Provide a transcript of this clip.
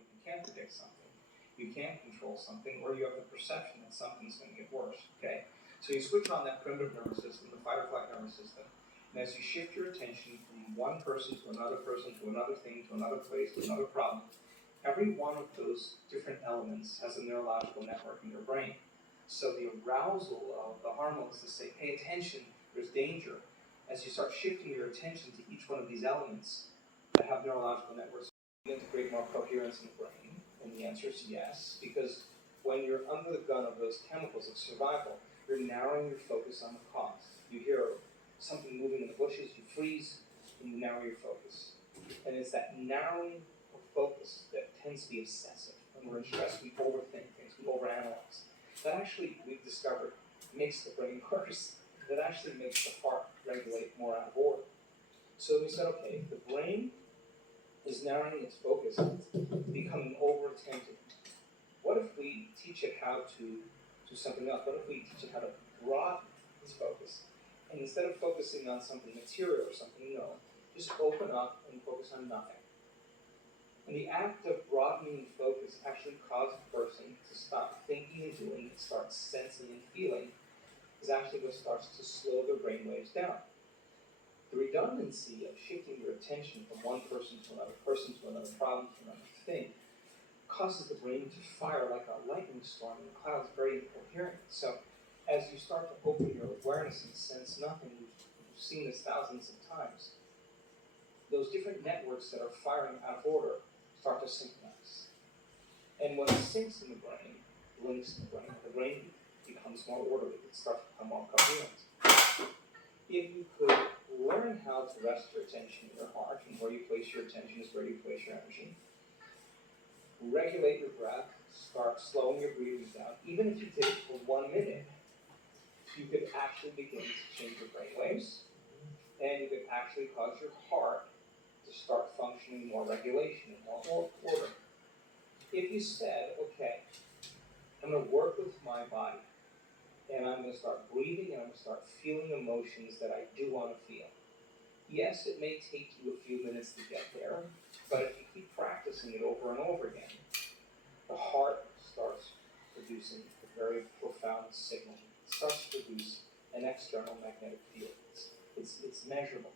You can't predict something, you can't control something, or you have the perception that something's going to get worse, okay? So you switch on that primitive nervous system, the fight or flight nervous system, and as you shift your attention from one person to another thing, to another place, to another problem, every one of those different elements has a neurological network in your brain. So the arousal of the hormones to say, pay attention, there's danger. As you start shifting your attention to each one of these elements that have neurological networks, you begin to create more coherence in the brain. And the answer is yes, because when you're under the gun of those chemicals of survival, you're narrowing your focus on the cause. You hear something moving in the bushes, you freeze, and you narrow your focus. And it's that narrowing of focus that tends to be obsessive. When we're in stress, we overthink things, we overanalyze. That actually, we've discovered, makes the brain worse. That actually makes the heart regulate more out of order. So we said, okay, if the brain is narrowing its focus, becoming over-attentive, what if we teach it how to do something else? What if we teach it how to broaden its focus? And instead of focusing on something material or something just open up and focus on nothing. And the act of broadening focus actually causes a person to stop thinking and doing and start sensing and feeling, is actually what starts to slow their brain waves down. The redundancy of shifting your attention from one person to another problem to another thing, causes the brain to fire like a lightning storm in the clouds, very incoherent. So as you start to open your awareness and sense nothing, we've seen this thousands of times, those different networks that are firing out of order start to synchronize. And when it syncs in the brain, links in the brain becomes more orderly, it starts to become more coherent. If you could learn how to rest your attention in your heart, and where you place your attention is where you place your energy, regulate your breath, start slowing your breathing down, even if you did it for 1 minute, you could actually begin to change your brain waves, and you could actually cause your heart to start functioning more regulation and more order. If you said, okay, I'm going to work with my body, and I'm going to start breathing, and I'm going to start feeling emotions that I do want to feel. Yes, it may take you a few minutes to get there, but if you keep practicing it over and over again, the heart starts producing a very profound signal. It starts to produce an external magnetic field. It's measurable.